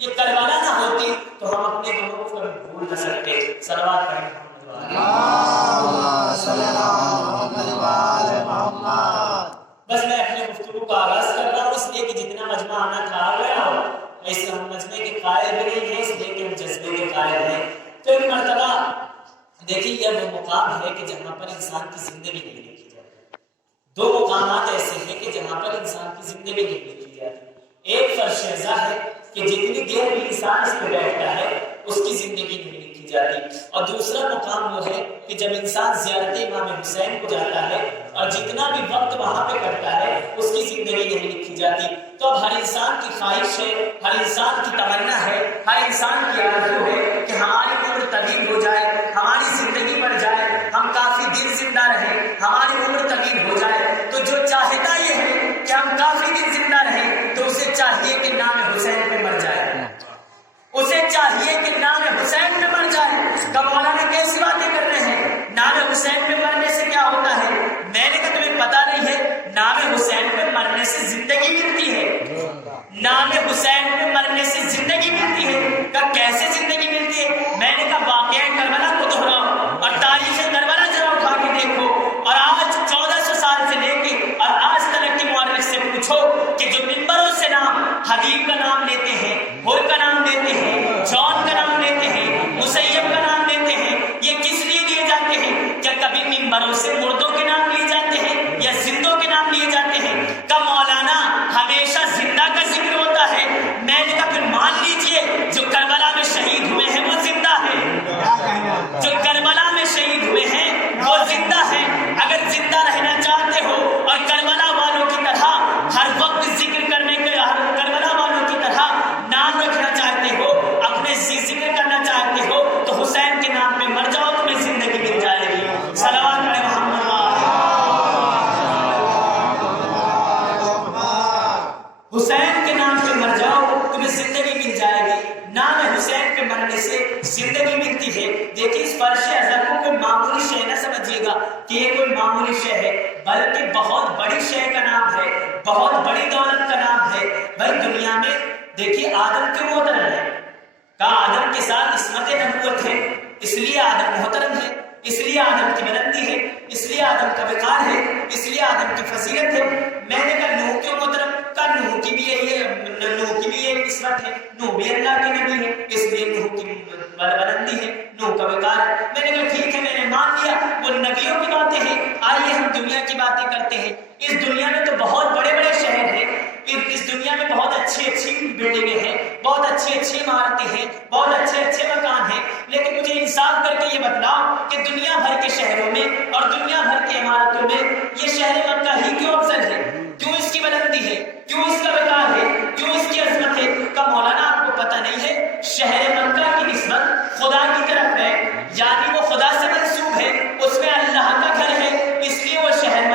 یہ کربلا نہ ہوتی تو ہم اپنے غموں کو کبھی بھول نہ سکتے. صلوات پڑھیں اللہم صلی علی محمد. بس میں اپنے گفتگو کا آغاز کر رہا ہوں اس لیے کہ جتنا مجمع آنا تھا آ گیا ہو. اس ہم مجمع کے قائل بھی نہیں ہیں اس لیے کہ ہم جذبے کے قائل ہیں. تو ایک مرتبہ دیکھیے یہ وہ مقام ہے کہ جہاں پر انسان کی زندگی نہیں لکھی جاتی. دو مقامات ایسے ہیں کہ جہاں پر انسان کی زندگی نہیں لکھی جاتی. ایک فرش ایسا ہے کہ جتنی دیر بھی انسان اس پہ بیٹھتا ہے اس کی زندگی نہیں لکھی جاتی. اور دوسرا مقام وہ ہے کہ جب انسان زیارت امام حسین کو جاتا ہے اور جتنا بھی وقت وہاں پہ کرتا ہے اس کی زندگی نہیں لکھی جاتی. تو اب ہر انسان کی خواہش ہے, ہر انسان کی تمنا ہے, ہر انسان کی آرزو ہے کہ ہماری عمر طویل ہو جائے, ہماری زندگی بڑھ جائے, ہم کافی دن زندہ رہیں, ہماری عمر طویل ہو جائے. تو جو چاہتا یہ ہے کہ ہم کافی دن زندہ رہیں تو اسے چاہیے کہ نام حسین پہ مر جائے, اسے چاہیے کہ نام حسین پہ مر جائے. کب مولانا کیسی باتیں کر رہے ہیں؟ نام حسین پہ مرنے سے کیا ہوتا ہے؟ میں نے کہا تمہیں پتا نہیں ہے, نام حسین پہ مرنے سے زندگی ملتی ہے. نام حسین پہ مرنے سے زندگی ملتی ہے. کہا کیسے زندگی ملتی ہے؟ میں نے کہا واقعہ کربلا کو دہراؤ اور تاریخ کربلا ذرا اٹھا کے دیکھو اور آج 1400 سال سے لے کے اور آج تک کے مورخ سے پوچھو کہ جو منبروں سے نام حبیب کا نام لیتے ہیں, ہول کا نام لیتے ہیں, جان کا نام لیتے ہیں, مسیب کا نام لیتے ہیں, یہ کس لیے لیے جاتے ہیں؟ کیا کبھی منبروں سے مردوں کے نام لیے جاتے ہیں یا زندوں کے نام لیے جاتے ہیں؟ کا مولانا ہمیشہ زندہ کا ذکر ہوتا ہے. میں نے کہا پھر مان لیجئے جو کربلا میں شہید ہوئے ہیں وہ زندہ ہیں, جو کربلا میں شہید ہوئے ہیں وہ زندہ ہیں. اگر زندہ رہنا چاہتے ہو اور کربلا والوں کی طرح ہر وقت ذکر کرنے کے, کربلا والوں کی طرح نام رکھنا چاہتے ہو, اپنے ذکر کرنا چاہتے ہو تو حسین کے نام پہ مر جاؤ, تمہیں زندگی مل جائے گی. صلوات علی محمد. حسین کے نام پہ مر جاؤ تمہیں زندگی مل جائے گی. نام حسین پہ مرنے سے زندگی ملتی ہے. دیکھیے اس فرش ازل کو کوئی معمولی شے نہ سمجھیے گا کہ یہ کوئی معمولی شے ہے, بلکہ بہت بڑی شے کا نام ہے, بہت بڑی دولت کا نام ہے. بھائی دنیا میں دیکھیے آدم کیوں محترم ہے؟ کہا آدم کے ساتھ عصمت نبوت ہے, اس لیے آدم محترم ہے, اس لیے آدم کی بلندی ہے, اس لیے آدم کا وقار ہے, اس لیے آدم کی فضیلت ہے. میں نے کہا نوح کیوں محترم؟ کہا نوح کی بھی یہی ہے, نوح کی بھی یہ عصمت ہے, نوح بھی اللہ کے نبی ہے, اس لیے نوح کی بلندی ہے, نوح کا وقار ہے. میں نے کہا ٹھیک ہے, میں نے مان لیا وہ نبیوں کی باتیں ہیں. آئیے ہم دنیا کی باتیں کرتے ہیں. اس دنیا میں تو بہت بڑے بڑے شہر ہیں, اس دنیا میں بہت اچھی اچھی بلڈنگیں ہیں, بہت اچھی اچھی عمارتیں ہیں, بہت اچھے اچھے مکان ہیں. لیکن مجھے انصاف کر کے یہ بتلاؤ کہ دنیا بھر کے شہروں میں اور دنیا بھر کی عمارتوں میں یہ شہر مکہ ہی کیوں افضل ہے؟ کیوں اس کی بلندی ہے؟ کیوں اس کا وقار ہے؟ کیوں اس کی عظمت ہے؟ کا مولانا آپ کو پتہ نہیں ہے شہر مکہ کی نسبت خدا کی طرف ہے, یعنی وہ خدا سے منسوب ہے, اس میں اللہ کا گھر ہے, اس لیے وہ شہر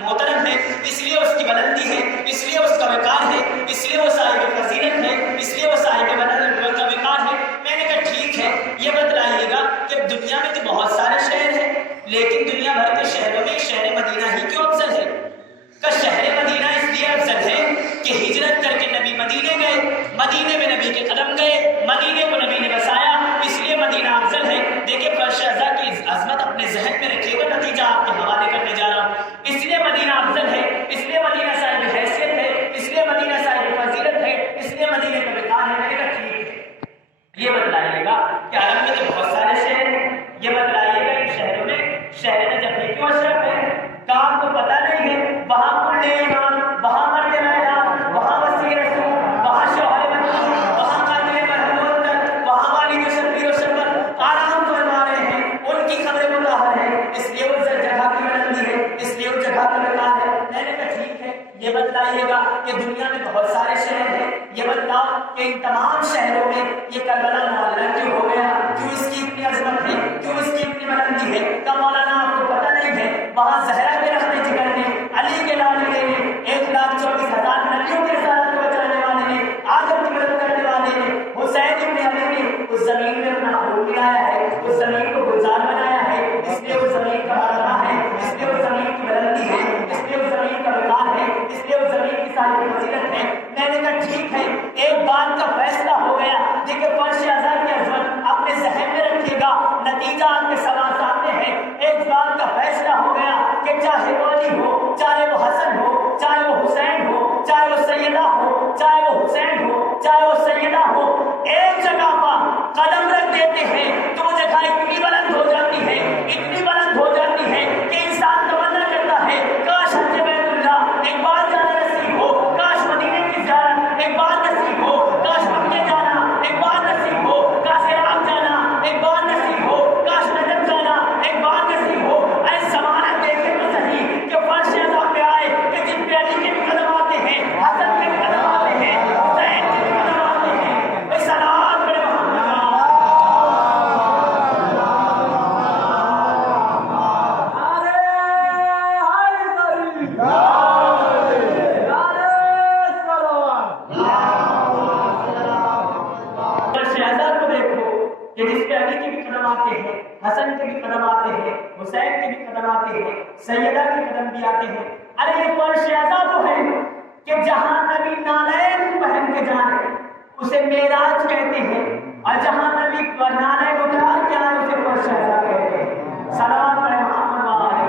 محترم ہے, اس لیے اس کی بلندی ہے, اس لیے اس کا وقار ہے, اس لیے وہ صاحب فضیلت ہے, اس لیے وہ صاحب کا وقار ہے. میں نے کہا ٹھیک ہے, یہ بتلائیے گا کہ دنیا میں تو بہت سارے شہر ہیں, لیکن دنیا بھر کے شہروں میں شہر مدینہ ہی کیوں افضل ہے؟ کہ شہر مدینہ اس لیے افضل ہے کہ ہجرت کر کے نبی مدینے گئے, مدینے میں نبی کے قدم گئے, مدینے کو نبی نے بسایا, اس لیے مدینہ افضل ہے. دیکھیے فرش ازا کی عظمت اپنے ذہن میں رکھیے گا, نتیجہ آپ کے حوالے کرنے جا رہا ہوں. اس لیے مدینہ افضل ہے, اس لیے مدینہ صاحب حیثیت ہے, اس لیے مدینہ صاحب فضیلت ہے, اس لیے مدینے کا وقار ہے. میں نے کہا ٹھیک ہے, یہ بتلائیے گا کہ عرب میں تو بہت سارے شہر ہیں, یہ بتلائیے گا ان شہروں میں شہر نجف کیوں اشرف ہے؟ کام کو پتہ نہیں ہے. وہاں کل ایمان, وہاں مرد میدان, وہاں وسیع رسول, وہاں شوہر مدین, وہاں قاتل مرحوم تر, وہاں والی شبیر و شبر آرام فرما رہے ہیں, ان کی خبریں مظاہر ہیں, اس لیے اس جگہ کی بلندی ہے, اس لیے اس جگہ کا وقار ہے. میں نے کہا ٹھیک ہے, یہ بتلائیے گا کہ دنیا میں بہت سارے شہر ہیں, یہ بتلاؤ کہ ان تمام شہروں میں یہ کربلا معاملہ کیوں ہو گیا, کیوں اس کی اتنی عظمت ہے, کیوں اس کی اتنی بلندی ہے؟ کا مولانا آپ کو پتہ نہیں ہے وہاں زہرا کے رحمت جگر نے, علی کے لاڈلے نے, 1,24,000 نبیوں کے رسالت کو بچانے والے نے, آدم کی مدد کرنے والے نے, حسین ابن علی نے اس زمین میں اپنا خون ملایا ہے, اس زمین کو گلزار بنایا ہے, اس لیے اس زمین کا بڑھنا ہے, اس لیے اس زمین کی بلندی ہے, اس لیے اس زمین کا وقار ہے, اس لیے اس زمین کی ساری فضیلت ہے. میں نے کہا ٹھیک ہے, ایک بات کا فیصلہ ہو گیا نتیجہ آپ کے سامنے ہے. ایک بات کا فیصلہ ہو گیا کہ چاہے وہ علی ہو، چاہے وہ حسن ہو، چاہے وہ حسین ہو، چاہے وہ سیدہ ہو، چاہے وہ حسین ہو، چاہے وہ سیدہ ہو، ایک جگہ پر قدم رکھ دیتے ہیں تو وہ جگہ اتنی بلند ہو جاتی ہے، اتنی بلند ہو جاتی ہے کہ انسان تمنا کرتا ہے کاش حج بیت اللہ ایک بار جانا نصیب ہو، کاش مدینے کی زیارت ایک بار نصیب ہو، کاش مکے جانا ایک بار نصیب ہو، کاش عراق جانا ایک بار نصیب ہو، کاش نجف جانا ایک بار نصیب ہو. اے زمانہ دیکھے تو صحیح کہ فرش عذاب پہ آئے کہ جن پہ علی کے بھی قدم آتے ہیں، حسن کے بھی قدم آتے ہیں، حسین کے بھی قدم آتے ہیں. اے صلوات پڑھے محمد. کہ جس پہ علی کے بھی قدم آتے ہیں، حسن کے بھی قدم آتے ہیں، حسین کے بھی قدم آتے ہیں، سیدہ کے قدم بھی آتے ہیں. ارے یہ فرش اعظم وہ ہے کہ جہاں نبی نالین پہن کے جائیں اسے معراج کہتے ہیں، اور جہاں نبی نالین اتار کے آئے اسے فرش اعظم کہتے ہیں. صلوات پڑھے محمد وآلہ.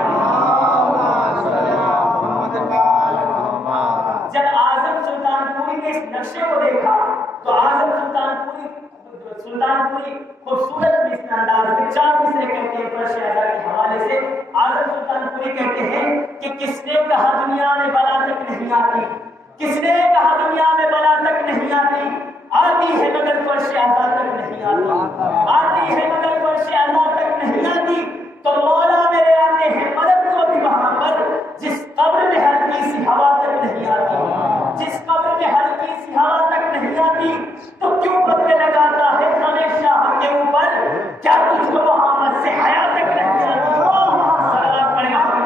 جب اعظم سلطان پوری نے اس نقشے کو دیکھا تو اعظم سلطان پوری خوبصورت اس انداز میں 4 مصرے کہتے ہیں فرش اعظم کے حوالے سے. اعظم سلطان پوری کہتے ہیں کہ کس نے کہا دنیا میں بلا تک نہیں آتی، کس نے کہا دنیا میں بلا تک نہیں آتی، آتی ہے مگر فرش اعظم تک نہیں آتی، آتی ہے مگر فرش اعظم تک نہیں آتی. تو مولا میرے آتے ہیں مدد کو بھی وہاں پر جس قبر میں ہلکی سی ہوا تک نہیں آتی، جس قبر میں ہلکی سی ہوا تک نہیں آتی. تو کیوں پتہ لگاتا ہے ہمیشہ ہم کے اوپر، کیا تجھ کو محمد سے حیا تک نہیں آتی. صلوات پڑھے محمد.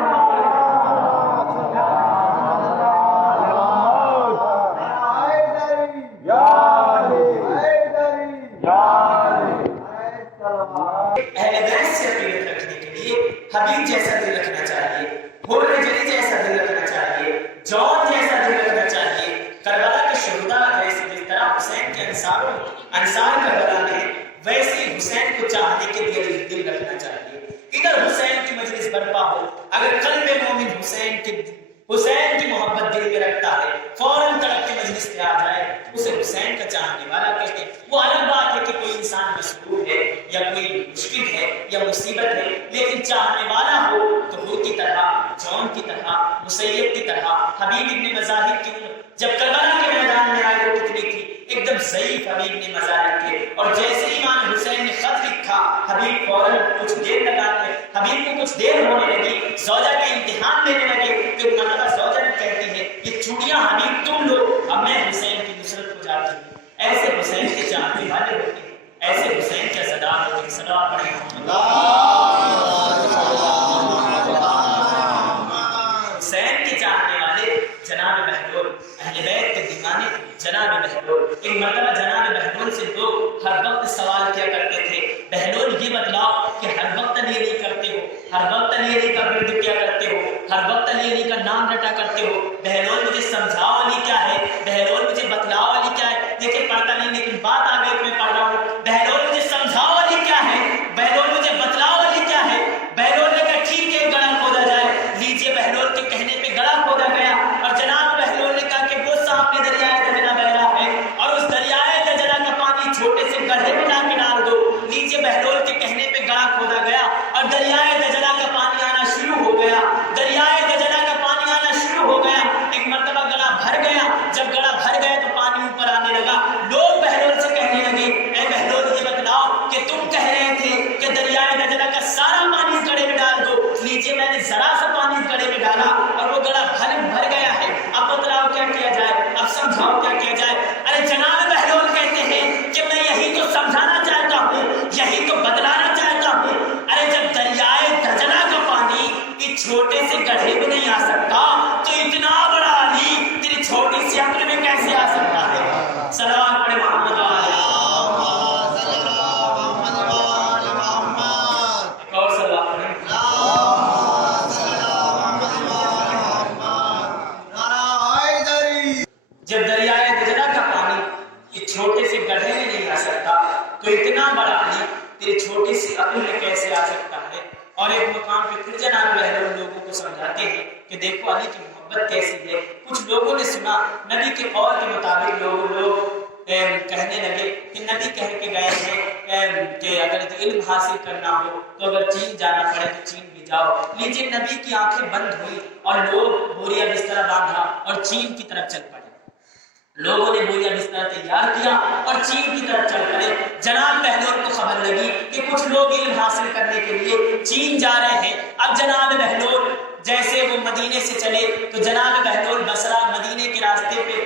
اہل بیت سے عقیدت رکھنے کے لیے حبیب جیسا دل رکھنا چاہیے، حور جلی جیسا دل رکھنا چاہیے، جون جیسا دل رکھنا چاہیے، کربلا کے شہداء جیسے جس طرح حسین کے انصار کربلا میں ویسے حسین کو چاہنے کے لیے دل رکھنا چاہیے. ادھر حسین کی مجلس برپا ہو، اگر قلب مومن حسین کی محبت دل میں رکھتا ہے فوراً تڑپ کے مجلس پہ آ جائے، اسے حسین کا چاہنے والا کہتے ہیں. وہ الگ بات ہے کہ کوئی انسان مصروف ہے یا کوئی مشکل ہے یا مصیبت ہے، لیکن چاہنے والا ہو تو حور کی طرح، جون کی طرح، مسیب کی طرح. حبیب ابن مظاہر کی عمر جب کربلا کے میدان میں آئے وہ کتنی تھی؟ ایک دم ضعیف حبیب نے مظاہر تھے، اور جیسے امام حسین نے خط لکھا حبیب فوراً کچھ دیر لگاتے، حبیب کو کچھ دیر ہونے لگی، زوجہ کا امتحان دینے لگے. پھر مرتبہ زوجہ نے کہتی ہے یہ چوڑیاں حبیب تم لو، اب میں حسین کی نصرت کو جاتی ہوں. ایسے حسین کے چاہنے والے ہوتے ہیں، ایسے حسین کے صداقت ہوتے ہیں. صلوات پڑھیں حسین کے چاہنے والے جناب بہلول، اہل بیت کے دیوانے جناب بہلول. ایک مرتبہ جناب بہلول سے لوگ ہر وقت سوال کیا کرتے تھے، بہلول یہ بتلاؤ کہ ہر وقت علی علی کرتے ہو، ہر وقت علی علی کا ورد کیا کرتے ہو، ہر وقت علی علی کا نام رٹا کرتے ہو، بہلول مجھے سمجھاؤ علی کیا ہے، بہلول مجھے بتلاؤ علی کیا ہے. دیکھیں پڑھتا نہیں لیکن بات آ گئی میں پڑھ رہا ہوں. بہلول مجھے سمجھاؤ علی کیا ہے، بہلول مجھے بتلاؤ علی کیا ہے. بہلول نے کہا ٹھیک ہے گڑھا کھودا جائے. لیجیے بہلول کے کہنے پہ گڑھا کھودا گیا، اور جناب بہلول نے کہا کہ وہ سامنے دریائے دجلہ بہ رہا ہے اور اس دریائے دجلہ کا پانی چھوٹے سے گڑھے میں لا کے ڈال دو. لیجیے بہلول کے کہنے پہ گڑھا کھودا گیا اور دریائے دجلہ کا پانی آنا شروع ہو گیا، دریائے دجلہ کا پانی آنا شروع ہو گیا. ایک مرتبہ گڑھا بھر گیا، جب گڑھا بھر گیا تو پانی اوپر آنے لگا. لوگ بہلول سے کہنے لگے اے بہلول یہ بتلاؤ کہ تم کہہ رہے تھے کہ دریائے دجلہ کا سارا پانی اس گڑھے میں ڈال دو. لیجیے میں نے ذرا سا پانی اس گڑھے میں ڈالا اور وہ گڑھا بھر گیا ہے. اب بتلاؤ کیا کیا جائے، اب سمجھاؤ کیا کیا جائے. ارے جناب بہلول کہتے ہیں کہ میں یہی تو سمجھانا چاہتا ہوں، یہی تو بتلانا چاہتا ہوں. ارے جب دریائے دجلہ کا پانی اس چھوٹے سے گڑھے میں نہیں آ سکتا تو اتنا بڑا علی تیری چھوٹی سی عقل میں کیسے آ سکتا ہے. صلوات پڑھے محمد وآلہ. اور صلوات پڑھے. جب دریائے دجلہ کا پانی یہ چھوٹے سے گڑھے میں نہیں آ سکتا تو اتنا بڑا علی تیری چھوٹی سی عقل میں کیسے آ سکتا ہے؟ اور ایک مقام پہ پھر جناب بہلول لوگوں کو سمجھاتے ہیں کہ دیکھو علی کی محبت کیسی ہے۔ کچھ لوگوں نے سنا نبی کے قول کے مطابق لوگ کہنے لگے کہ نبی کہہ کے گئے ہیں کہ اگر علم حاصل کرنا ہو تو اگر چین جانا پڑے تو چین بھی جاؤ۔ لیجیے نبی کی آنکھیں بند ہوئی اور لوگ بوریا بستر باندھا اور چین کی طرف چل پڑے۔ لوگوں نے بوریا بستر تیار کیا اور چین کی طرف چل پڑے۔ جناب بہلول کو خبر لگی کہ کچھ لوگ علم حاصل کرنے کے لیے چین جا رہے ہیں۔ اب جناب بہلول جیسے وہ مدینے سے چلے تو جناب بہلول بصرہ مدینے کے راستے پہ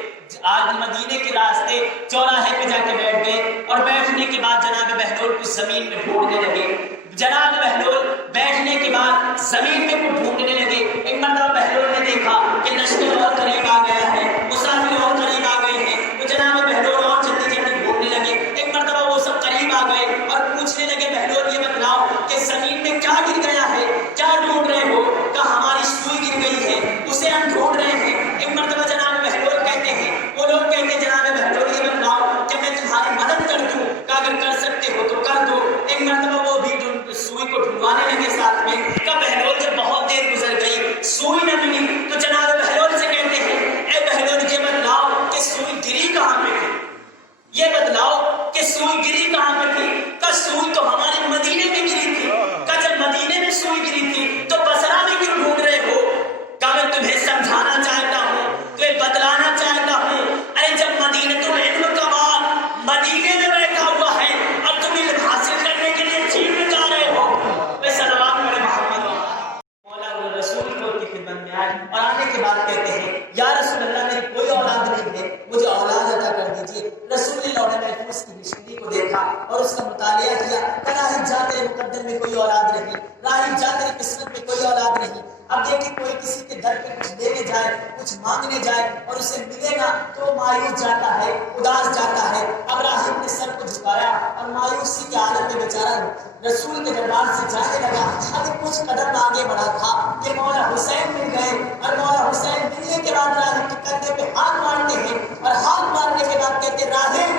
آج مدینے کے راستے چوراہے پہ جا کے بیٹھ گئے اور بیٹھنے کے بعد جناب بہلول کو زمین میں ڈھونڈنے لگے۔ جناب بہلول بیٹھنے کے بعد زمین میں کو ڈھونڈنے لگے۔ ایک مرتبہ بہلول نے دیکھا کہ لشکر اور قریب آ گیا ہے، مسافر اور قریب آ گئے ہیں، تو جناب بہلول اور جلدی جلدی ڈھونڈنے لگے۔ ایک مرتبہ وہ سب قریب آ گئے اور پوچھنے لگے بہلول یہ بتلاؤ کہ زمین میں کیا گر گیا ہے، کیا ڈھونڈ رہے ہو؟ کہا ہماری سوئی گر گئی ہے، اسے ہم ڈھونڈ رہے ہیں۔ ایک مرتبہ جناب بہلول کہتے ہیں، وہ لوگ کہتے ہیں جناب بہلول یہ بتلاؤ کہ میں تمہاری مدد کر دوں، کہ اگر کر سکتے ہو تو کر دو۔ ایک مرتبہ وہ بھی سوئی کو ڈھونڈوانے لگے ساتھ میں۔ کہ بہلول جب بہت دیر گزر گئی سوئی نہ ملی تو جناب بہلول سے کہتے ہیں اے بہلول یہ بتلاؤ کہ سوئی گری کہاں پہ تھی، یہ بتلاؤ کہ سوئی گری کہاں پہ تھی؟ کہ سوئی تو ہمارے مدینے میں گری تھی۔ کہ جب مدینے میں سوئی گری تھی تو بصرہ میں کیوں ڈھونڈ رہے ہو؟ کہ میں تمہیں سمجھانا چاہتا ہوں، تمہیں بتلانا چاہتا ہوں، ارے جب مدینہ العلم کا بات مدینے میں بیٹھا ہوا ہے اور تم علم حاصل کرنے کے لیے چین میں جا رہے ہو۔ صلوات پڑھے محمد مولا رسول کی خدمت میں آئے اور آنے کے بعد کہتے ہیں یا رسول اللہ میری کوئی اولاد نہیں ہے، مجھے اولاد عطا کر دیجیے۔ رسول اللہ نے محفوظ کی مشکلی کو دیکھا اور اس کا مطالعہ کیا۔ راہب جا تیرے مقدر میں کوئی اولاد نہیں، راہب جا تیری قسمت میں کوئی اولاد نہیں۔ اب دیکھیں کوئی کسی کے در پہ کچھ لینے جائے، کچھ مانگنے جائے اور اسے ملے گا تو مایوس جاتا ہے، اداس جاتا ہے۔ اب راہب نے سر کو جھکایا اور مایوسی کے عالم میں بیچارہ رسول کے دربار سے جانے لگا۔ ابھی کچھ قدم آگے بڑھا تھا کہ مولا حسین مل گئے اور مولا حسین ملنے کے بعد راہب کے کندھے پہ ہاتھ مارتے ہیں اور ہاتھ مارنے کے بعد کہتے راہب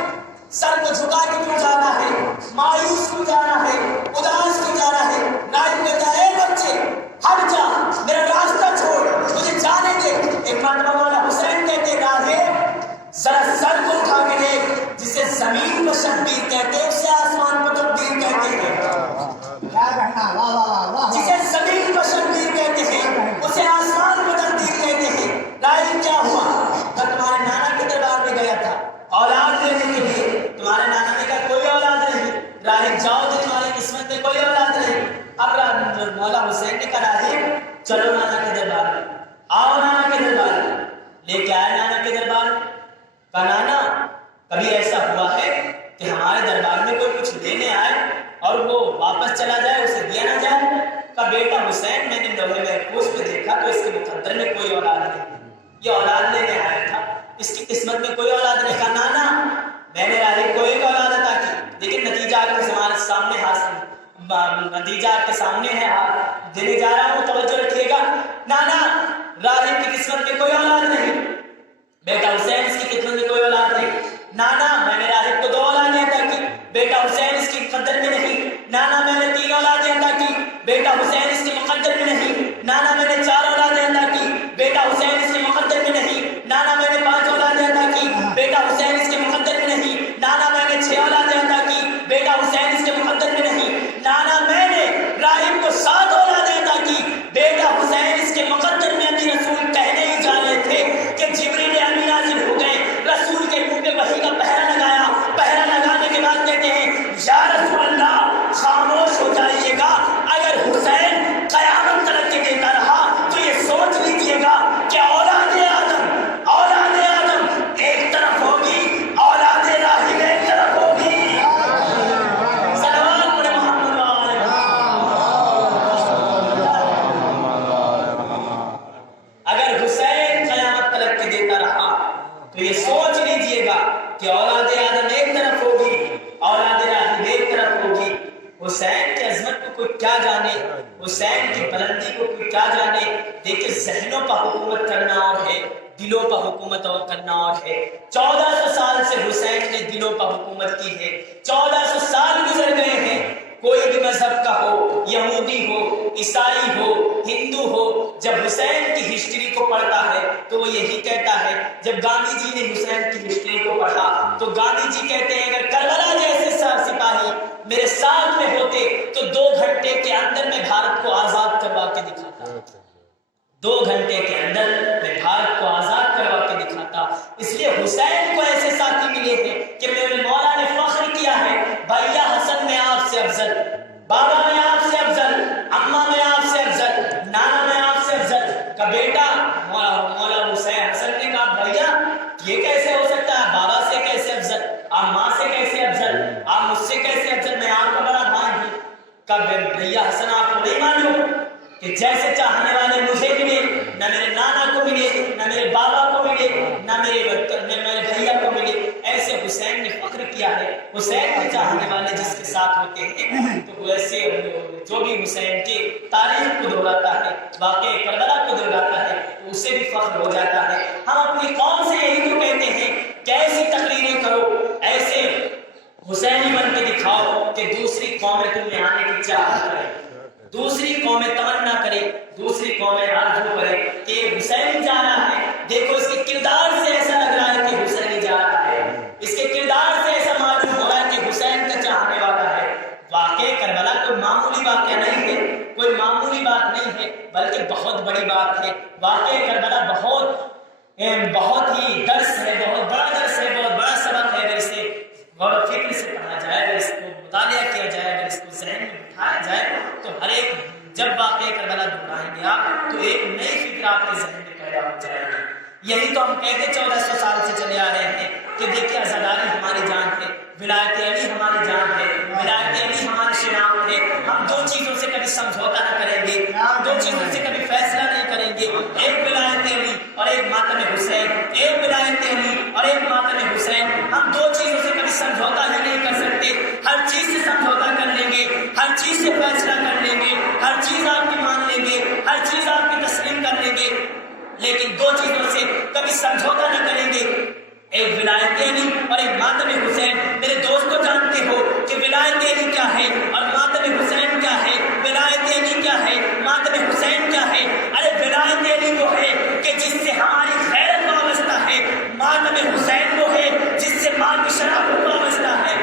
سر کو جھکا کے کیوں جانا ہے، مایوس کیوں جانا ہے، اداس کیوں جانا ہے؟ راہب کہتا ہے اے بچے ہٹ جا، میرا راستہ چھوڑ، مجھے جانے دے۔ ایک مرتبہ مولا حسین کہتے راہب ذرا سر کو اٹھا کے دیکھ، جسے زمین کو شبیر کہتے ہیں اسے آسمان کو تقدیر کہتے ہیں، جسے زمین کو شبیر کہتے ہیں اسے آسمان کو تقدیر کہتے ہیں۔ راہب کیا ہوا؟ تمہارے نانا کے دربار میں گیا تھا اولاد لینے کے لیے، تمہارے نانا نے کہا کوئی اولاد نہیں۔ راہب جاؤ تو تمہاری قسمت میں کوئی اولاد نہیں۔ اب مولا حسین نے کہا راہب چلو نانا کے دربار میں، آؤ نانا کے دربار میں۔ لے کے آئے نانا کے دربار میں۔ کہا نانا کبھی ایسا ہوا ہے کہ ہمارے دربار میں کوئی کچھ لینے آئے اور وہ واپس چلا جائے، اسے دیا نہ جائے؟ کہا بیٹا حسین میں نے لوہے محفوظ پہ دیکھا تو اس کے مقدر میں کوئی اولاد نہیں، یہ اولاد لینے آیا تھا، اس کی قسمت میں کوئی اولاد نہیں۔ کہا نانا میں نے راہب کو ایک اولاد عطا کی، لیکن نتیجہ آپ کے سامنے حاصل، نتیجہ آپ کے سامنے ہے، آپ دینے جا رہا ہوں، توجہ رکھیے گا۔ نانا راہب کی قسمت میں کوئی اولاد نہیں، بیٹا حسین اس کی قسمت میں کوئی اولاد نہیں۔ نانا میں نے راہب کو 2 اولادیں عطا کی، بیٹا حسین اس کی مقدر میں نہیں۔ نانا میں نے 3 اولادیں عطا کی، بیٹا حسین اس کی مقدر میں نہیں۔ نانا میں نے 4 اولادیں عطا کی، بیٹا حسین اس کی مقدر میں نہیں۔ نانا میں نے 5 اولادیں عطا کی، بیٹا حسین اس کے مقدر میں نہیں۔ نانا میں نے 6 اولادیں عطا کی، بیٹا حسین اس کے مقدر میں نہیں۔ نانا میں نے راہب کو 7 اولادیں عطا کی، بیٹا حسین اس کے مقدر میں۔ ابھی رسول کہنے ہی جا رہے تھے کہ جبریل امین نازل ہو گئے، رسول کے منہ پہ وحی کا پہرا لگایا۔ پہرا لگانے کے بعد کہتے ہیں یا رسول اللہ خاموش ہو جائیے گا، اگر حسین قیامت تک کے دیتا رہا تو یہ سوچ لیجیے گا کہ اولاد آدم ایک طرف ہوگی، اولاد راہب ایک طرف ہوگی۔ صلوات پڑھے محمد علیہ۔ اگر حسین قیامت تک کے دیتا رہا تو یہ سوچ لیجیے گا کہ اولاد آدم ایک طرف ہوگی، اولاد راہب ایک طرف ہوگی۔ حسین کی عظمت کو کوئی کیا جانے، حسین کی بلندی کو کوئی کیا جانے۔ دیکھیں ذہنوں پر حکومت کرنا اور ہے، دلوں پر حکومت اور کرنا اور ہے۔ 1400 سال سے حسین نے دلوں پر حکومت کی ہے، 1400 سال گزر گئے ہیں، کوئی بھی مذہب کا ہو، یہودی ہو، عیسائی ہو، ہندو ہو، جب حسین کی ہسٹری کو پڑھتا ہے تو وہ یہی کہتا ہے. جب گاندھی جی نے حسین کی ہسٹری کو پڑھا تو گاندھی جی کہتے ہیں اگر کربلا جیسے سپاہی میرے ساتھ میں ہوتے تو 2 گھنٹے کے اندر میں بھارت کو آزاد کروا کے دکھاتا. 2 گھنٹے کے اندر میں بھارت کو آزاد کروا کے دکھاتا. اس لیے حسین کو ایسے ساتھی ملے ہیں کہ میرے مولا نے فخر کیا ہے بھیا حسن میں آپ سے افضل، بابا میں آپ سے افضل، اماں میں آپ سے افضل، نانا میں آپ سے افضل کا بیٹا مولا حسین. حسن نے کہا بھیا یہ کیسے ہو سکتا ہے، بابا سے کیسے افضل، آپ ماں سے کیسے افضل، آپ مجھ سے کیسے افضل، میں آپ کا بڑا بھائی ہوں. کہا بھیا حسن آپ کو نہیں معلوم کہ جیسے چاہنے والے مجھے ملے نہ میرے نانا کو ملے نہ میرے بابا کو ملے نہ میرے بھیا کو ملے، ایسے حسین نے فخر کیا ہے. حسین کے چاہنے والے جس کے ساتھ ہوتے ہیں تو ویسے جو بھی حسین کے تاریخ کو دہراتا ہے، واقعہ کربلا کو دہراتا ہے، اسے بھی فخر ہو جاتا ہے. ہم اپنی قوم سے یہی تو کہتے ہیں کہ ایسی تقریریں کرو، ایسے حسینی بن کے دکھاؤ کہ دوسری قومیں تم میں آنے کی چاہت کریں، دوسری قومیں تمنا کرے، دوسری قومیں آرزو کرے کہ حسین جا رہا ہے. دیکھو اس کے کردار سے ایسا لگ رہا ہے کہ حسین جا رہا ہے، اس کے کردار سے ایسا معلوم ہو رہا ہے کہ حسین کا چاہنے والا ہے. واقعہ کربلا کوئی معمولی واقعہ نہیں ہے، کوئی معمولی بات نہیں ہے بلکہ بہت بڑی بات ہے. واقعہ کربلا بہت ہی درس ہے، بہت بڑا درس ہے، بہت بڑا سبق ہے. اگر اسے غور و فکر سے پڑھا جائے، اگر اس کو مطالعہ کیا جائے، اگر اس کو ذہن میں بٹھایا جائے تو ہر ایک جب واقعہ کربلا دہرائیں گے آپ تو ایک نئی فکر آپ کے ذہن میں پیدا ہو جائے گی. یہی تو ہم کہتے 1400 سال سے چلے آ رہے ہیں کہ دیکھیے عزاداری ہماری جان ہے، ولایت علی ہماری جان ہے، ولایت علی ہماری شناخت ہے. ہم 2 چیزوں سے کبھی سمجھوتا نہ کریں گے، ہم 2 چیزوں سے کبھی فیصلہ نہیں کریں گے، ایک ولایت علی اور ایک ماتم حسین، ایک ولایت علی اور ایک ماتم حسین. ہم 2 چیزوں سے کبھی سمجھوتا ہی نہیں کر سکتے. ہر چیز سے سمجھوتا کر لیں گے، ہر چیز سے فیصلہ کر لیں گے، ہر چیز آپ کی مان لیں گے، ہر چیز آپ کی تسلیم کر لیں گے، لیکن 2 چیزوں سے کبھی سمجھوتا نہ کریں گے، ایک ولایت علی اور ایک ماتم حسین. میرے دوستو جانتے ہو کہ ولایت علی کیا ہے اور ماتم حسین کیا ہے؟ ولایت علی کیا ہے، ماتم حسین کیا ہے؟ ارے ولایت علی وہ ہے کہ جس سے ہماری غیرت وابستہ ہے، ماتم حسین وہ ہے جس سے ماں کی شرافت وابستہ ہے.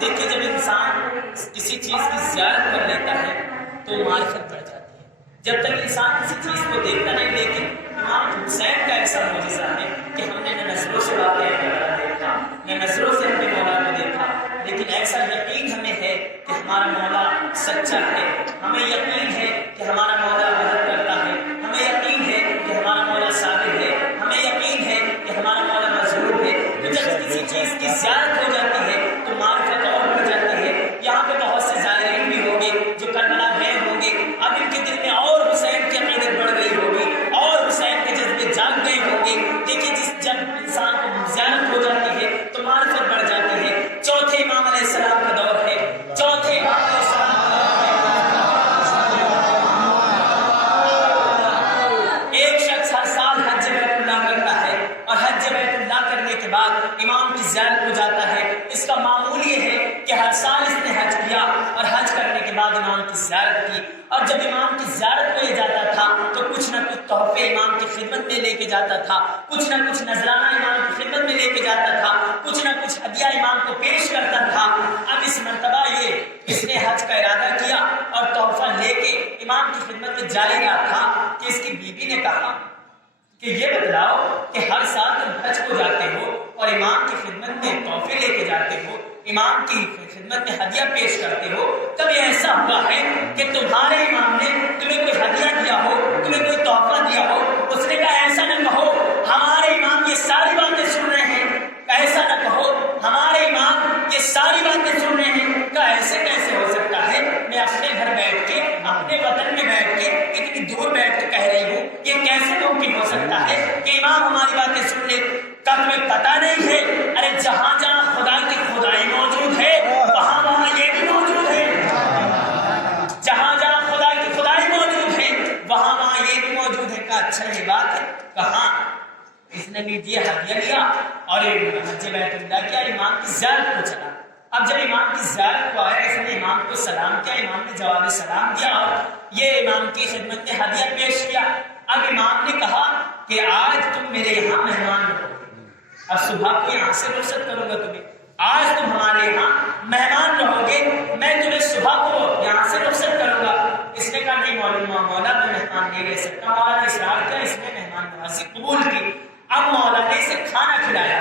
دیکھیے جب انسان کسی چیز کی زیارت کر لیتا ہے تو معرفت بڑھ جاتی ہے. جب تک انسان کسی چیز کو دیکھتا نہیں، لیکن امام حسین کا ایسا معجزہ ہے کہ ہم نے نہ نظروں سے واقعہ کربلا دیکھا، نہ نظروں سے اپنے مولا کو دیکھا، لیکن ایسا یقین ہمیں ہے کہ ہمارا مولا سچا ہے، ہمیں یقین ہے کہ ہمارا مولا مدد کرتا ہے، ہمیں یقین ہے کہ ہمارا مولا صابر ہے، ہمیں یقین ہے کہ ہمارا مولا مظلوم ہے. تو جب کسی چیز کی زیارت ہو جاتی ہے تو معرفت اور بڑھ جاتی ہے. یہاں پہ بہت سے زائرین بھی ہوں گے جو کربلا گئے ہوں گے، اب ان کے دل میں اور حسین کی عقیدت بڑھ گئی ہوگی اور حسین کے جذبے جاگ گئے ہوں گے. دیکھیے جب انسان کو زیارت ہو جاتی ہے تو معرفت بڑھ جاتی ہے. چوتھے امام علیہ السلام کا دور ہے، چوتھے امام علیہ السلام ایک شخص ہر سال حج بیت اللہ کرتا ہے اور حج بیت اللہ کرنے کے بعد امام کی زیارت ہو جاتا ہے. اس کا معمول یہ ہے کہ ہر سال اس نے حج کیا اور حج کرنے کے بعد امام کی زیارت کی، اور جب امام کی زیارت کو لے جاتا تھا تو کچھ نہ کچھ تحفے امام کی خدمت میں لے کے جاتا تھا، کچھ نہ کچھ نذرانہ امام کی خدمت میں لے کے جاتا تھا، کچھ نہ کچھ ہدیہ امام کو پیش کرتا تھا. اب اس مرتبہ اس نے حج کا ارادہ کیا اور تحفہ لے کے امام کی خدمت میں جا رہا تھا کہ اس کی بیوی نے کہا کہ یہ بتلاؤ کہ ہر سال تم حج کو جاتے ہو اور امام کی خدمت میں تحفے لے کے جاتے ہو، امام کی خدمت میں ہدیہ پیش کرتے ہو، کبھی ایسا ہوا ہے کہ تمہارے امام نے تمہیں کوئی ہدیہ دیا ہو، تمہیں کوئی تحفہ دیا ہو؟ اس نے کہا ایسا نہ کہو، ہمارے امام یہ ساری باتیں سن رہے ہیں. ایسا نہ کہو، ہمارے امام یہ ساری باتیں سن رہے ہیں. کہا ایسے کیسے ہو سکتا ہے؟ میں اپنے گھر بیٹھ کے، اپنے وطن میں بیٹھ کے، اتنی دور بیٹھ کے کہہ رہی ہوں، یہ کیسے ممکن ہو سکتا ہے کہ امام ہماری باتیں سن لے؟ کب تمہیں پتہ نہیں ہے؟ ارے جہاں جہاں خدا کی خدائی موجود ہے وہاں وہاں یہ نے لیجیے ہدیہ لیا اور حج بیت اللہ کیا، امام کی زیارت کو چلا۔ اب جب امام کی زیارت کو آیا، اس نے امام کو سلام کیا، امام نے جواب سلام دیا اور یہ امام کی خدمت میں ہدیہ پیش کیا۔ اب امام نے کہا کہ آج تم میرے یہاں مہمان ہو، اب صبح کو یہاں سے رخصت کروں گا تمہیں، آج تم ہمارے یہاں مہمان رہو گے، میں تمہیں صبح کو یہاں سے رخصت کروں گا۔ اس نے کہا نہیں مولا میں مہمان نہیں رہ سکتا۔ مولا نے اصرار کیا، اس نے مہمان نوازی قبول کی۔ اب مولا نے اسے کھانا کھلایا،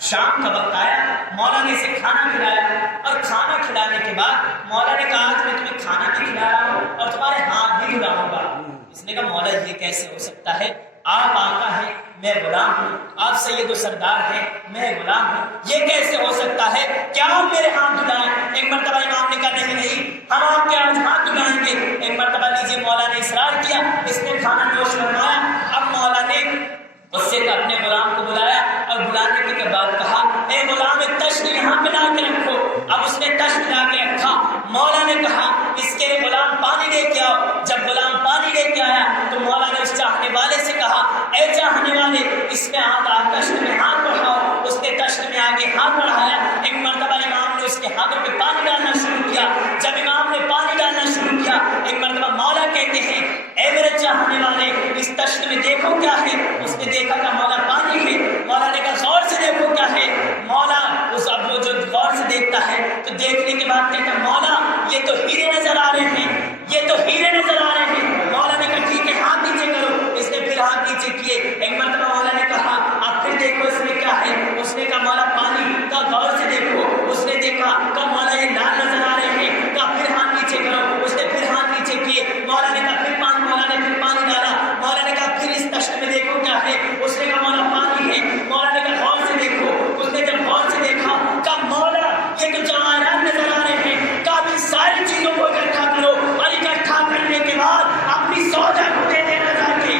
شام کا وقت آیا، مولا نے اسے کھانا کھلایا اور کھانا کھلانے کے بعد مولا نے کہا آج میں تمہیں کھانا بھی کھلا رہا ہوں اور تمہارے ہاتھ بھی دھلاؤں گا۔ اس نے کہا مولا یہ کیسے ہو سکتا ہے، آپ آقا ہیں میں غلام ہوں، آپ سید و سردار ہیں میں غلام ہوں، یہ کیسے ہو سکتا ہے، کیا آپ میرے ہاتھ دھلائیں؟ ایک مرتبہ امام نے کہا نہیں ہم آپ کے آج ہاتھ دھلائیں گے۔ ایک مرتبہ لیجیے مولا نے اصرار کیا، اس نے کھانا نوش فرمایا۔ اب مولا نے اس سے اپنے غلام کو بلایا اور بلانے کے بعد کہا اے غلام ایک تشت یہاں پہ لا کے رکھو۔ اب اس نے تشت لا کے رکھا۔ مولا نے کہا اس کے غلام پانی لے کے آؤ۔ جب غلام پانی لے کے آیا تو مولا نے اس چاہنے والے سے کہا اے چاہنے والے اس میں تشت میں ہاتھ بڑھاؤ۔ اس نے تشت میں آگے ہاتھ بڑھایا۔ ایک مرتبہ امام نے اس کے ہاتھوں پہ پانی ڈالنا شروع کیا۔ جب امام نے پانی ڈالنا شروع کیا ایک مرتبہ مولا کہتے ہیں اے میرے چاہنے والے اس تشت میں دیکھو کیا ہے۔ اس نے دیکھا کہ مولا پانی ہے۔ مولا نے کہا غور سے دیکھو کیا ہے۔ مولا اس اب وہ جو غور سے دیکھتا ہے تو دیکھنے کے بعد کہتا مولا یہ تو ہیرے نظر آ رہے ہیں، یہ تو ہیرے نظر آ رہے ہیں۔ مولا نے کہا ٹھیک ہے ہاتھ نیچے کرو۔ اس نے پھر ہاتھ نیچے کیے۔ ایک مرتبہ مولا نے کہا اب پھر دیکھو اس میں کیا ہے۔ اس نے کہا مولا پانی کا غور سے دیکھو۔ اس نے دیکھا کہ مولا یہ لال نظر آ رہے ہیں۔ کہا پھر ہاتھ نیچے کرو۔ اس نے پھر ہاتھ نیچے کیے۔ مولا نے کہا پھر پانی، مولا نے پھر پانی ڈالا۔ مولا نے کہا پھر اس تشت میں دیکھو کیا ہے۔ اس نے کہا مولا پانی ہے۔ مولا نے کہا غور سے دیکھو۔ اس نے جب غور سے دیکھا کہا مولا یہ تو جواہرات نظر آ رہے ہیں۔ کہا ان ساری چیزوں کو اکٹھا کرو اور اکٹھا کرنے کے بعد اپنی سودا کو دے دینا جا کے۔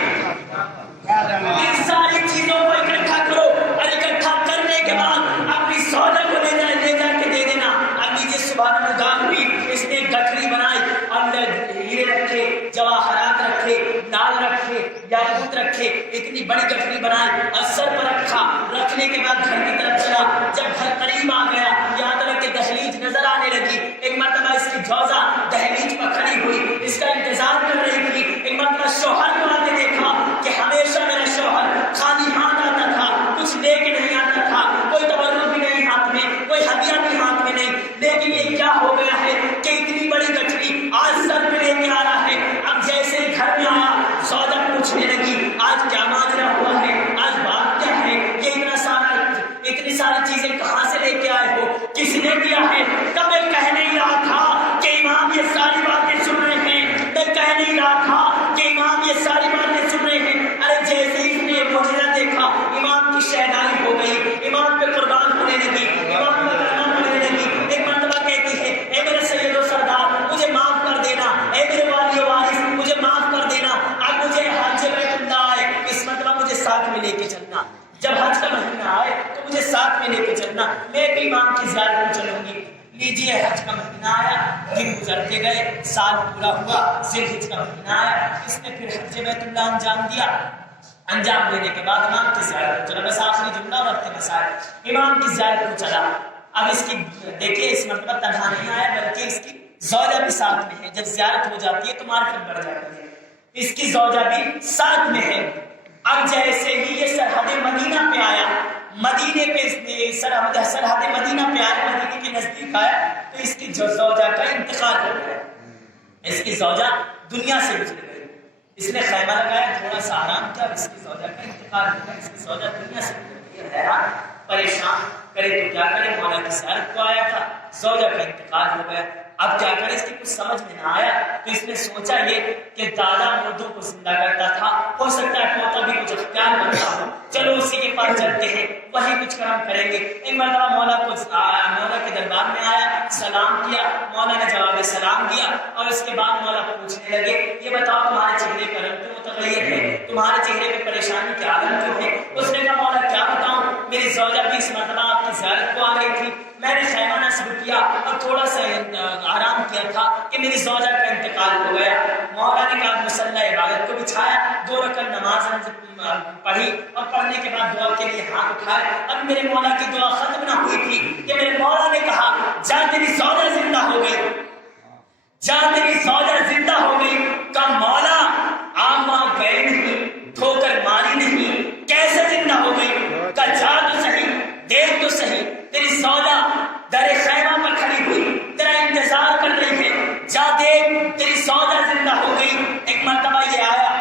ان ساری چیزوں کو اکٹھا کرو اور اکٹھا کرنے کے بعد اپنی سودا کو لے جا کے دے دینا۔ اب لیجیے سبحان اللہ ہوئی۔ اس نے گٹھڑی بنائی، اندر ہیرے رکھے، جواہرات رکھے، لال رکھے، یاقوت رکھے، اتنی بڑی گٹھڑی بنائی اور سر پر رکھا۔ رکھنے کے بعد گھر کی طرف چلا۔ جب گھر قریب آ گیا یہاں تک کہ دہلیز نظر آنے لگی۔ ایک مرتبہ اس کی جوزہ دہلیز پر کھڑی ہوئی، اس کا انتظار کر رہی تھی۔ ایک مرتبہ شوہر کو آتے دیکھا کہ ہمیشہ میرا شوہر خالی ہاتھ آتا تھا، کچھ لے کے نہیں آتا تھا، کوئی تبرک بھی نہیں ہاتھ میں، کوئی ہدیہ بھی ہاتھ میں نہیں۔ لیکن یہ کیا ہو گیا ہے کہ اتنی بڑی گٹھڑی آج سر پہ لے کے آ رہا ہے۔ اب جیسے گھر میں آیا سودا پوچھنے لگی آج کیا ماجرا ہوا ہے، آج بات کیا ہے، یہ اتنی ساری چیزیں کہاں سے لے کے آئے ہو، کس نے دیا ہے؟ تب میں کہہ نہیں رہا تھا کہ امام یہ ساری باتیں سن رہے ہیں، میں کہہ نہیں رہا تھا کہ امام یہ ساری باتیں سن رہے ہیں۔ ارے جیسے ہی اس نے معجزہ دیکھا امام کی شہدائی ہو گئی، امام پہ قربان ہونے لگی، امام پہ کلمہ پڑھنے لگی۔ ایک مرتبہ کہتی ہے اے میرے سید و سردار مجھے معاف کر دینا، اے میرے والی و وارث مجھے معاف کر دینا، اب مجھے حج بیت اللہ آئے اس مرتبہ مجھے ساتھ میں لے کے چلنا، جب حج کا مہینہ آئے تو مجھے ساتھ میں لے کے چلنا، میں بھی امام کی زیارت میں چلوں گی۔ لیجیے حج کا مہینہ آیا، دن گزرتے گئے، سال پورا ہوا، ذی الحج کا مہینہ آیا، اس نے پھر حج بیت اللہ انجام دیا۔ انجام دینے کے بعد امام کی زیارت کو چلا، بس آخری جملہ اور اپنے مسائل، امام کی زیارت کو چلا۔ اب اس کی دیکھیے اس مرتبہ تنہا نہیں آیا بلکہ اس کی زوجہ بھی ساتھ میں ہے۔ جب زیارت ہو جاتی ہے تو معرفت بڑھ جاتی ہے، اس کی زوجہ بھی ساتھ میں ہے۔ اب جیسے ہی یہ سرحد مدینہ پہ آیا، مدینے پہ سرحد مدینہ پہ آیا، مدینے کے نزدیک آیا تو اس کی زوجہ کا انتقال ہو گیا، اس کی زوجہ دنیا سے گزر گئی۔ اس نے خیمہ لگایا، تھوڑا سا آرام کیا، اس کی زوجہ کا انتقال ہو گیا، اس کی زوجہ دنیا سے گزر گئی۔ حیران پریشان کرے تو کیا کرے، مولا کی زیارت کو آیا تھا، زوجہ کا انتقال ہو گیا، اب کیا کرے، اس کی کچھ سمجھ میں نہ آیا تو اس نے سوچا یہ کہ دادا مردوں کو زندہ کرتا تھا، ہو سکتا ہے پوتا بھی کچھ اختیار کرتا ہو، چلو اسی کے پاس چلتے ہیں، وہی کچھ کرم کریں گے۔ ایک مرتبہ مولا کے دربار میں آیا، سلام کیا، مولا نے جواب سلام دیا اور اس کے بعد مولا پوچھنے لگے یہ بتاؤ تمہارے چہرے کا رنگ کیوں متغیر ہے، تمہارے چہرے پہ پریشانی کے عالم کیوں ہے؟ اس نے کہا مولا کیا بتاؤں، میری زوجہ بھی اس مرتبہ آپ کی زیارت زیارت کو آ رہی تھی. میں نے خیمہ نصب کیا اور تھوڑا سا آرام کیا تھا کہ میری زوجہ کا انتقال ہو گیا. مولا نے کہا مصلی عبادت کو بچھایا, 2 رکعت نماز پڑھی اور پڑھنے کے بعد دعا کے لیے ہاتھ اٹھائے. اب میرے مولا کی دعا ختم نہ ہوئی تھی کہ میرے مولا نے کہا جا تیری زوجہ زندہ ہو گئی, جا تیری زوجہ زندہ ہو گئی. کا مولا آما گئے نہیں, ٹھوکر ماری نہیں, کیسے زندہ ہو گئی؟ کا جا تو صحیح, دیکھ تو صحیح, تیری زوجہ در خیمہ پر کھڑی ہوئی تیرا انتظار کر رہی ہے, جا دیکھ تیری زوجہ زندہ ہو گئی. ایک مرتبہ یہ آیا,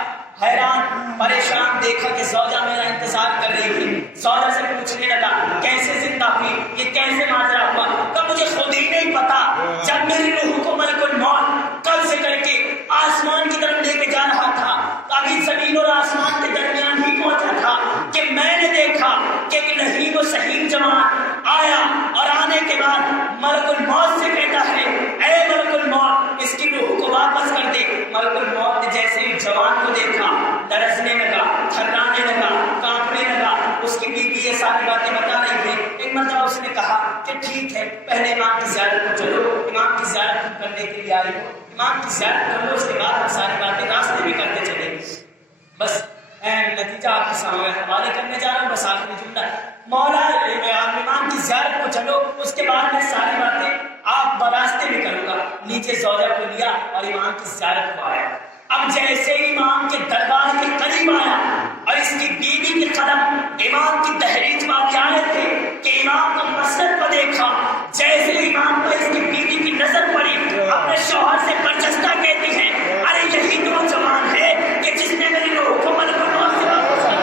حیران پریشان دیکھا کہ زوجہ میرا انتظار کر رہی تھی. زوجہ سے پوچھنے لگا کیسے زندہ ہوئی, یہ کیسے ماجرا ہوا؟ کہ مجھے خود ہی نہیں پتا. جب میری روح کو ملک الموت کل سے کر کے آسمان کی طرف لے کے جا رہا تھا, ابھی زمین اور آسمان کے درمیان ہی پہنچا تھا کہ میں نے دیکھا کہ ایک نہیب و سہیم جماعت آیا اور آنے کے بعد ملک الموت سے کہتا ہے اے ملک الموت اس کی روح کو واپس کر دے. ملک الموت نے جیسے ہی جوان کو دیکھا لرزنے لگا, تھرانے لگا, کانپنے لگا. اس کی بیوی یہ ساری باتیں بتا رہی ہے. ایک مرتبہ اس نے کہا کہ ٹھیک ہے پہلے امام کی زیارت کو چلو, امام کی زیارت کرنے کے لیے آئی ہو, امام کی زیارت کر لو, اس کے بعد ہم ساری باتیں راستے میں کرتے چلیں گے. بس نتیجہ آپ کے سامنے حوالے کرنے جا رہا ہوں. بس آخری جملہ, مولا امام کی زیارت کو چلو, اس کے بعد میں ساری باتیں آپ براستے میں کروں گا. نیچے زوجہ کو لیا اور امام کی زیارت کو آیا. اب جیسے امام کے دربار کے قریب آیا اور اس کی بیوی کے قدم امام کی تحریج بات آ رہے تھے کہ امام کو مسجد کو دیکھا, جیسے امام کو اس کی بیوی کی نظر پڑی اپنے شوہر سے برجستہ کہتی ہے ارے یہی تو جوان ہے کہ جس نے میری روح کو ملک الموت سے واپس کیا.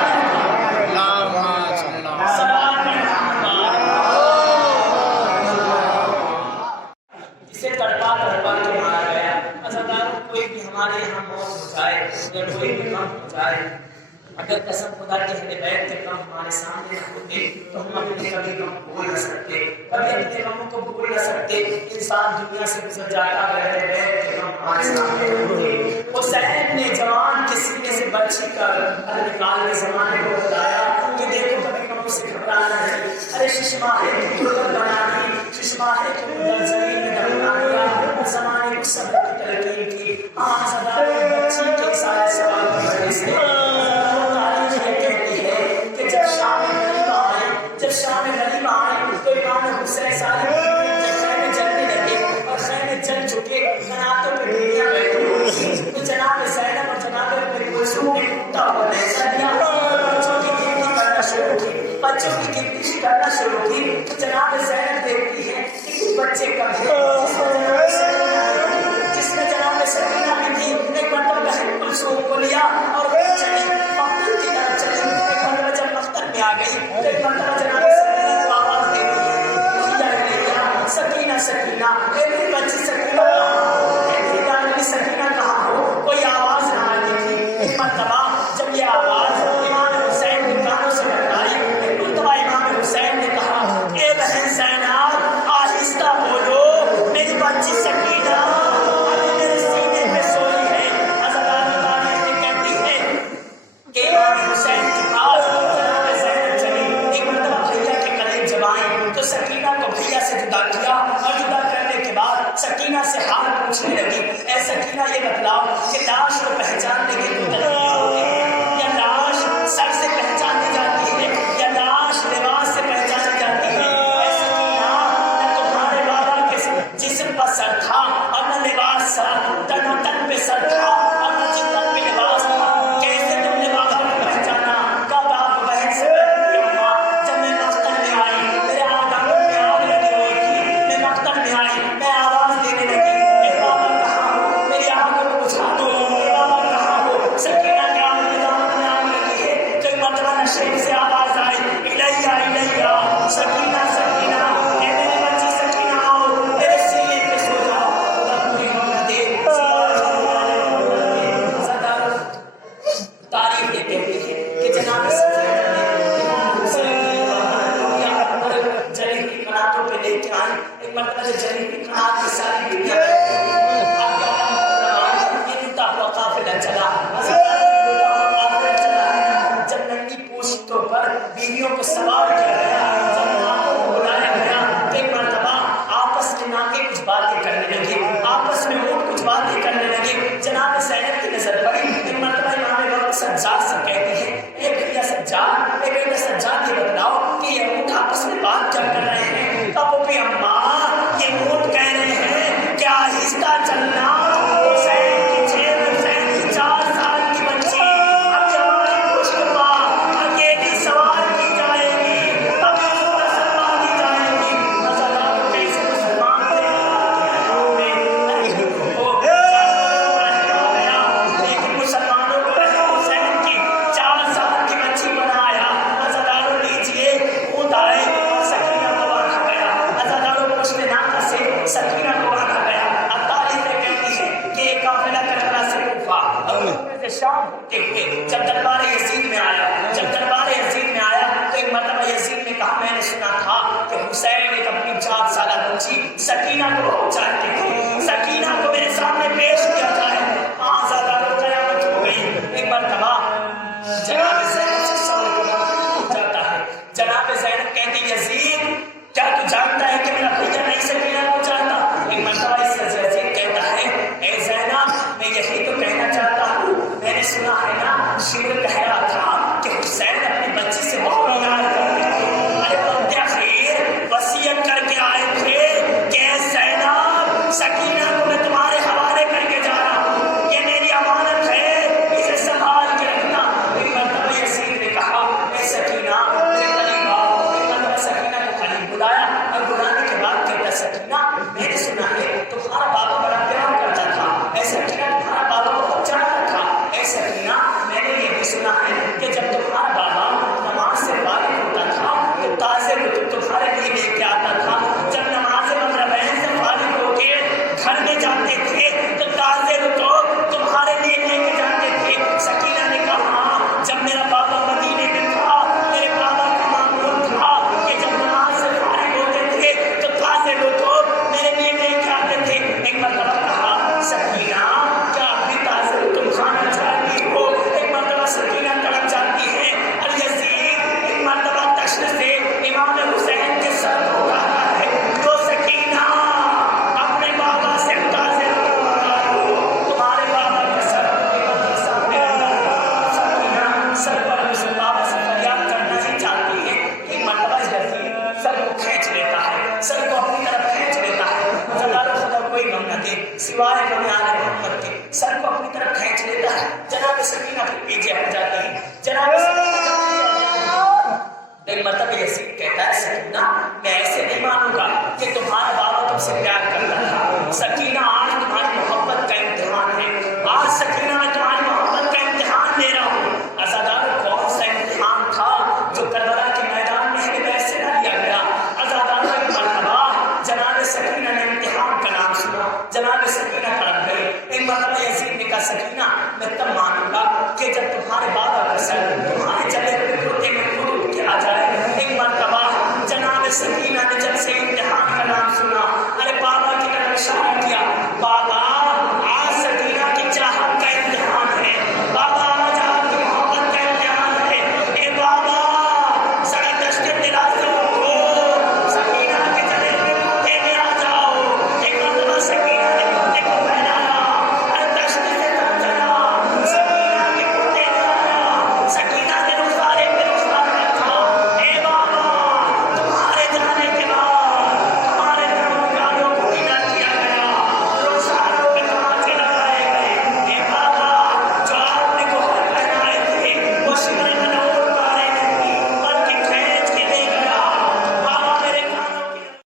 جسے تڑپا تڑپا کے مارا گیا. کوئی بھی ہمارے یہاں موت ہو جائے یا کوئی بھی غم ہو جائے, اگر قسم خدا کے اہل بیت کے غم ہمارے سامنے ہوتے تو ہم اپنے کبھی غم بھول نہ سکتے, کبھی اپنے غموں کو بھول نہ سکتے. انسان دنیا سے گزر جاتا ہے, اہل بیت کے غم ہمارے سامنے ہوتے. حسین نے جوان کے سینے سے برچھی کر نکال کے زمانے کو بتایا کہ دیکھو کبھی غموں سے گھبرانا نہیں. ارے ششما ہے تو بنا دی, ششما ہے تو زمین میں دبنا دیا, زمانے کو صبر کی تلقین کی. صدا بچی کے سارے سوال کرنے سے تاریخ یہ کہتی ہے کہ جب شام غریب آئے, جب شام غریب آئے تو امام حسین سارے خیمے جلنے لگے اور خیمے جل چکے, قناتوں پہ ڈیریاں بیٹھی ہوئی. تو جناب زینب اور جناب ام کلثوم نے ٹوٹا ہوا لہجہ دیا, بچوں کی گنتی کرنا شروع کی, بچوں کی گنتی کرنا شروع کی. تو جناب زینب دیکھتی ہے کہ کچھ بچے کم ہیں, جس میں جناب سکینہ بھی تھی. ایک مرتبہ بہن کلثوم کو لیا اور چلی مقتل کی طرف چلی. ایک مرتبہ جب مقتل میں آ گئی تو ایک مرتبہ جناب سکینہ کو آواز دے دی سکینہ سکینہ, اے میری بچی سکینہ کہاں ہو, اے میری دانگی سکینہ کہاں ہو, کوئی آواز نہ آنے کی. ایک مرتبہ جب یہ آواز امام حسین کے کانوں سے ٹکرائی, ایک مرتبہ امام حسین نے کہا اے بہن زینب آہستہ بولو, میری بچی سکینہ میرے سینے پہ سوئی ہے. کہ امام حسین کے پاس جناب زینب چلی. ایک مرتبہ بھیا کے قریب جب آئے تو سکینہ کو بھیا سے جدا کیا اور جدا کرنے کے بعد سکینہ سے حال پوچھنے لگی, اے سکینہ یہ بتلاؤ کہ لاش کو پہچاننے کے لیے تلقین ہوتی ہے یا لاش سر سے پہچانی جاتی ہے یا لاش لباس سے پہچانی جاتی ہے. اے سکینہ نہ تمہارے بابا کے جسم پر سر تھا اور نہ لباس سر, نہ تن پہ سر تھا اور نہ جسم پہ لباس تھا, کیسے تم نے بابا کو پہچانا؟ کا باپ بہن سے جب میں مقتل میں آئی میرے آدم میں آگ لگی ہوئی تھی, میں مقتل میں آئی میں آواز دینے لگی اے بابا کہاں ہو, میری آگ کو بجھا دو, اے بابا کہاں ہو. سکینہ کے آگ میں دامن میں آگ لگی ہے. تو مرتبہ نشیب سے آواز آئی الیہ الیہ, سکینہ سکینہ, اے میری بچی سکینہ آؤ, میرے سینے پہ سو جاؤ, خدا پوری مدد دے. تاریخ یہ کہتی ہے کہ جناب جلی کی قناتوں پہ لے کے آئے. ایک مرتبہ جو جلی کی قنات کی ساری دنیا یہ لوٹا ہوا قافلہ چلا, جب ننگی پوچھتوں پر بیویوں کو سوار کیا گیا, جب ماں کو بلایا سکینہ کو آنا گیا. اب تاریخ کہتی ہے کہ ایک قافلہ کربلا سے کوفہ اور سے شام ہوتے ہوئے جب دربار یزید میں آیا تو ایک مرتبہ یزید نے کہا میں نے سنا تھا کہ حسین ایک اپنی 4 سالہ بچی سکینہ کو بہت چاہتے تھے، سکینہ کو میرے سامنے پیش کیا جائے. آزادہ قیامت ہو گئی. ایک مرتبہ جناب زینب سے صبر کا جاتا ہے. جناب زینب کہتی یزید کیا تو جانتا ہے کہ میرا بھیا نہیں سکینہ کو چاہتا؟ ایک مرتبہ اس سے یزید کہتا ہے اے زینب میں یہی تو کہنا چاہتا ہوں، میں نے سنا ہے نا شیر کہہ رہا تھا کہ حسین اپنی بچی سے بہت پیار کرتے تھے. ارے بندے خیر وصیت کر کے آئے تھے کہ اے زینب سکینہ کو میں تمہارے حوالے کر کے جا رہا ہوں، یہ میری امانت ہے، اسے سنبھال کے رکھنا. ایک مرتبہ یزید نے کہا اے سکینہ میرے قریب آؤ. ایک مرتبہ سکینہ کو قریب بلایا اور بلانے کے بعد کہتا سکینہ میں نے سنا ہے تمہارا بابا بڑا پیار کرتا تھا. اے سکینہ تمہارا بابا بہت چاہتا تھا. اے سکینہ میں نے یہ بھی سنا ہے کہ جب تمہارا بابا نماز سے فارغ ہوتا تھا تو تازے رطب تمہارے لیے لے کے آتا تھا. جب نماز مغربین سے فارغ ہو کے گھر میں جاتے تھے تو تازے رطب تمہارے لیے لے کے جاتے تھے. سکینہ نے کہا جب میرا بابا مدینے میں تھا میرے بابا کا معمول تھا کہ جب نماز سے فارغ ہوتے تھے تو تازے رطب میرے لیے لے کے آتے تھے. ایک مرتبہ کہا سکینہ کیا ابھی تازے رطب کھانا چاہتی ہو؟ ایک مرتبہ سکینہ تڑپ جاتی ہے اور یزید ایک مرتبہ تشن سے امام حسین کے سر کو اٹھاتا ہے. تو سکینہ اپنے بابا سے تازے رطب منگا لو، تمہارے بابا کا سر سامنے رکھا. سکینہ سر پر اپنے بابا سے فریاد کرنا ہی چاہتی ہے. ایک مرتبہ یزید سر کو کھینچ لیتا ہے، سر کو اپنی طرف کھینچ لیتا ہے. خدا کوئی غم نہ دے سوائے غم آل محمد کے. سر کو اپنی طرف کھینچ لیتا ہے. جناب سکینہ پھر پیچھے ہٹ جاتی ہے. جناب ایک مرتبہ یزید کہتا ہے سکینہ میں ایسے نہیں مانوں گا کہ تمہارا بابا تم سے پیار کرتا تھا. سکینہ آج تمہاری محبت کا امتحان ہے. آج سکینہ میں تمہاری محبت کا امتحان لے رہا ہوں. عزادارو کون سا امتحان تھا جو کربلا کے میدان میں ہے ویسے نہ لیا گیا. عزادارو ایک مرتبہ جناب سکینہ نے امتحان کا نام سنا. جناب سکینہ کڑک گئی. ایک مرتبہ یزید نے کہا سکینہ میں تب